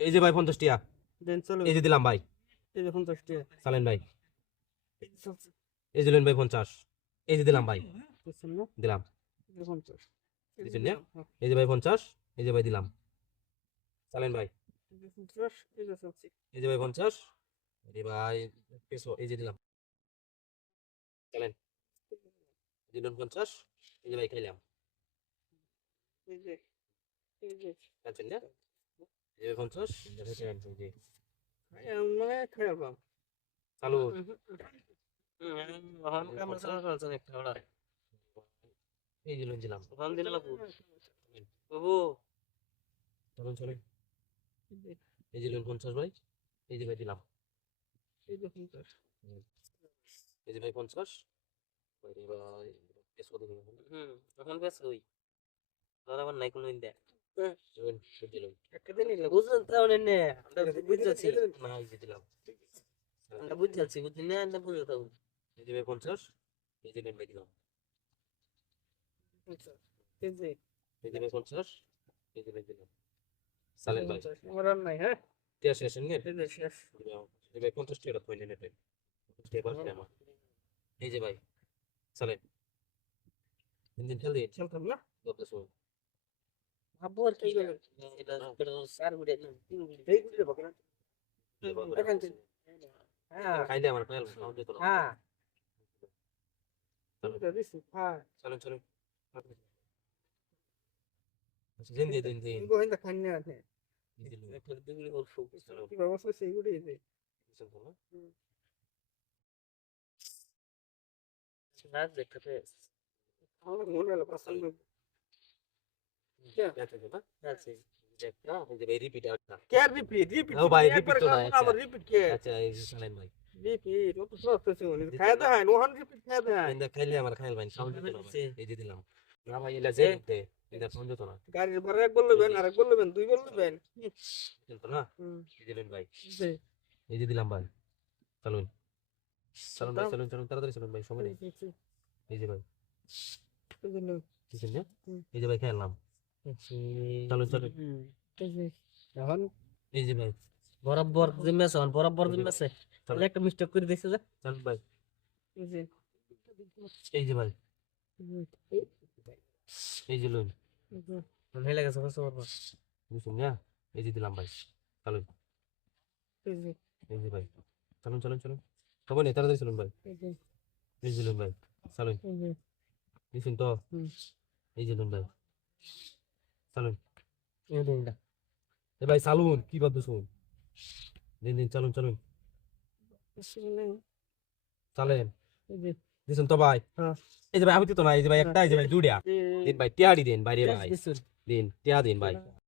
এই যে ভাই 50 টিয়া দেন চলো এই যে দিলাম ভাই এই যে 50 টাকা চালেন ভাই এই যে চলছে এই যে দিলেন ভাই 50 এই যে দিলাম ভাই বুঝছেন না দিলাম এই যে 50 এই যে দিছেন না দিলাম, হ্যাঁ, এই যে ভাই 50 এই যে ভাই দিলাম চালেন ভাই এই যে 50 এই যে চলছে এই যে ভাই 50 এই ভাই পেছো এই যে দিলাম চালেন দিলেন 50 এই যে ভাই খাইলাম এই যে এই যে খাচ্ছেন না এই যে 50 এই যে খাইছেন এই যে মানে খারাপ চালু এখন আমরা চালা চলছে একটা ওরা এই যে দিলাম ওখান দিন লাগবো বাবু চলুন চলুন এই যে 50 ভাই এই যে ভাই দিলাম এই যে 50 এই যে ভাই 50 ভাই রে ভাই পেছো দিন এখন বেশ হই ধর আবার নাই কোনো ইন্দা চলুন দিলাম একটা দিন নিলে বুঝলেন তাহলে নে আমরা বুঝছি না এই যে দিলাম আমরা বুঝছি বুঝলি না আমরা বুঝতে থাকবো এই যে ভাই 50 এই যে ভাই দিলাম এই যে এই যে ভাই 50 এই যে ভাই দিলাম চালেন ভাই আমার আর নাই হ্যাঁ টিয়া শেষ নেন এই যে শেষ এই ভাই 50 টাকা কই নেন এটা 50 টাকা বাকি আমার এই যে ভাই চালেন দিন ঠেল দিন চলতাম না বলতেছো ভাববো আর কি এটা এটা চার গুড়ে না তিন গুড়ে এই গুড়ে বাকি না এখন হ্যাঁ খাইলে আমার খাইল সাউন্ড দিত না হ্যাঁ এটা দিছি হ্যাঁ চলুন চলুন আচ্ছা দিন দিন গোহিন্দা খান্না আছে দিন একটা দুগুড়ে অল্প চলো কি ব্যবস্থা সেই গুড়ে এই যে রাত দেখতে আমার মনে হলো পছন্দ আছে রিপিট কে রিপিট রিপিট ও ভাই, একবার repeat তো না, খাবো না, আচ্ছা। আবার রিপিট কে আচ্ছা এই যে চালেন ভাই রিপিট ও তো সব তো শুনি খায় দা হয় নোহান রিপিট খায় দা হয় ইন্দা খাইলে আমার খাইল ভাই সাউন্ড দিত না জি। এই যে দিলাম না ভাই এলা যে দে ইন্দা সাউন্ড দিত না গাড়ির ভাড়া এক বলবেন আর এক বলবেন দুই বলবেন দিত না এই দিলেন ভাই জি এই যে দিলাম ভাই চলুন চলুন ভাই চলুন চলুন তাড়াতাড়ি চলুন ভাই সময় নেই এই যে ভাই দিছেন না এই যে ভাই খাইলাম চলুন চলুন এখন এই যে ভাই বরাবর জিম্মেছে বরাবর জিম্মেছে তাহলে একটা মিস্টেক করে দিয়েছে যে চলুন ভাই এই যে এই যে ভাই এই যে লুন ভালো লাগেছে বসে বরাবর বুঝুন না এই যে দিলাম ভাই চলুন এই যে এই যে ভাই চলুন চলুন চলুন সময় নেই তাড়াতাড়ি চলুন ভাই এই যে এই যে লুন ভাই চলুন এই যে দিছেন তো এই যে লুন ভাই চলুন এই দিনটা এ ভাই চালুন কি বাদ শুন দিন দিন চলুন চলুন চালেন এই যে দিছেন তো ভাই হ্যাঁ এই যে ভাই আমি তো না এই যে ভাই একটা এই যে ভাই দুড়িয়া দিন ভাই টিয়াড়ি দিন বাইরে ভাই দিছুন দিন টিয়া দিন ভাই